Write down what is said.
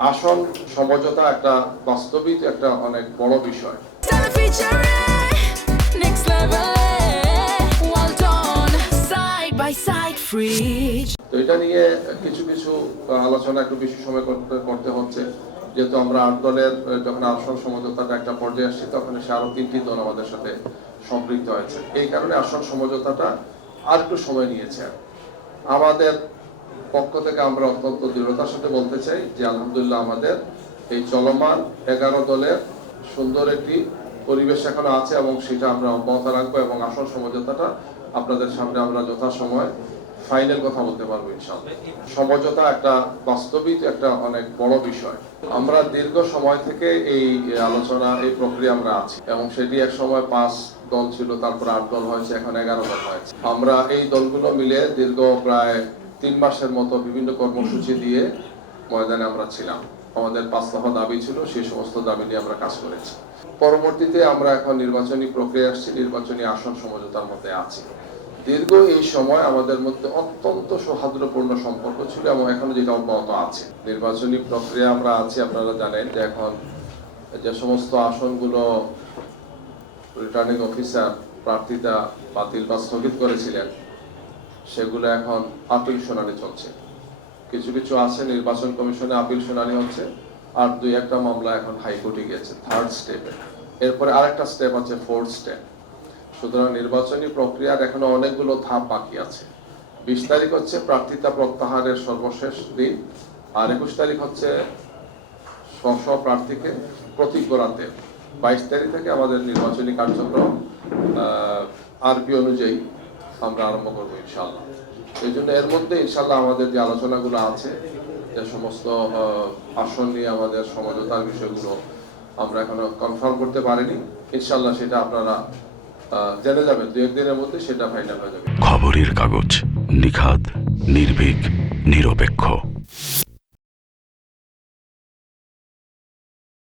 আসন সমঝোতা একটা বাস্তবিক একটা অনেক বড় বিষয়. তো এটা নিয়ে কিছু কিছু আলোচনা একটু বেশি সময় করতে করতে হচ্ছে। যেহেতু আমরা আট দলের যখন আসন সমঝোতাটা একটা পর্যায়ে আসছি তখন সে আরও তিনটি দল আমাদের সাথে সম্পৃক্ত হয়েছে। এই কারণে আসন সমঝোতাটা আর একটু সময় নিয়েছে। আমাদের পক্ষ থেকে আমরা অত্যন্ত দৃঢ়তার সাথে বলতে চাই যে আলহামদুলিল্লাহ আমাদের এই চলমান এগারো দলের সুন্দর একটি পরিবেশ এখনও আছে এবং সেটা আমরা অব্যাহত রাখব এবং আসন সমঝোতাটা আপনাদের সামনে আমরা যথাসময় ফাইনাল কথা বলতে পারব ইনশাআল্লাহ। সমঝোতা একটা বাস্তবিক, একটা অনেক বড় বিষয়। আমরা দীর্ঘ সময় থেকে এই আলোচনা, এই প্রক্রিয়া আমরা আছি এবং সেটি এক সময় পাঁচ দল ছিল, তারপর আট দল হয়েছে, এখন এগারো দল হয়েছে। আমরা এই দলগুলো মিলে দীর্ঘ প্রায় তিন মাসের মতো বিভিন্ন কর্মসূচি দিয়ে ময়দানে আমরা ছিলাম। আমাদের পাঁচ দফা দাবি ছিল, সেই সমস্ত দাবি নিয়ে আমরা কাজ করেছি। পরবর্তীতে আমরা এখন নির্বাচনী প্রক্রিয়া আসছি, নির্বাচনী আসন সমঝোতার মধ্যে আছি। দীর্ঘ এই সময় আমাদের মধ্যে অত্যন্ত সৌহার্দ্যপূর্ণ সম্পর্ক ছিল এবং এখনও যেটা অব্যাহত আছে। নির্বাচনী প্রক্রিয়া আমরা আছি, আপনারা জানেন যে এখন যে সমস্ত আসনগুলো রিটার্নিং অফিসার প্রার্থিতা বাতিল বা স্থগিত করেছিলেন সেগুলো এখন আপিল শুনানি চলছে। কিছু কিছু আছে, নির্বাচন কমিশনে আপিল শুনানি হচ্ছে, আর দুই একটা মামলা এখন হাইকোর্টে গিয়েছে থার্ড স্টেপে এরপরে আরেকটা স্টেপ আছে ফোর্থ স্টেপ সুতরাং নির্বাচনী প্রক্রিয়ার এখনও অনেকগুলো ধাপ বাকি আছে। বিশ তারিখ হচ্ছে প্রার্থিতা প্রত্যাহারের সর্বশেষ দিন, আর একুশ তারিখ হচ্ছে স্ব প্রার্থীকে প্রতীক বাইশ তারিখ থেকে আমাদের নির্বাচনী কার্যক্রম আরপি অনুযায়ী আমরা আরম্ভ করব ইনশাল্লাহ এই জন্য এর মধ্যে ইনশাল্লাহ আমাদের যে আলোচনাগুলো আছে, যে সমস্ত আসন নিয়ে আমাদের সমঝোতার বিষয়গুলো আমরা এখনও কনফার্ম করতে পারিনি। ইনশাল্লাহ সেটা আপনারা জেনে যাবেন। দু একদিনের মধ্যে সেটা ফাইনাল হয়ে যাবে। খবরের কাগজ নিখাদ, নির্ভীক, নিরপেক্ষ।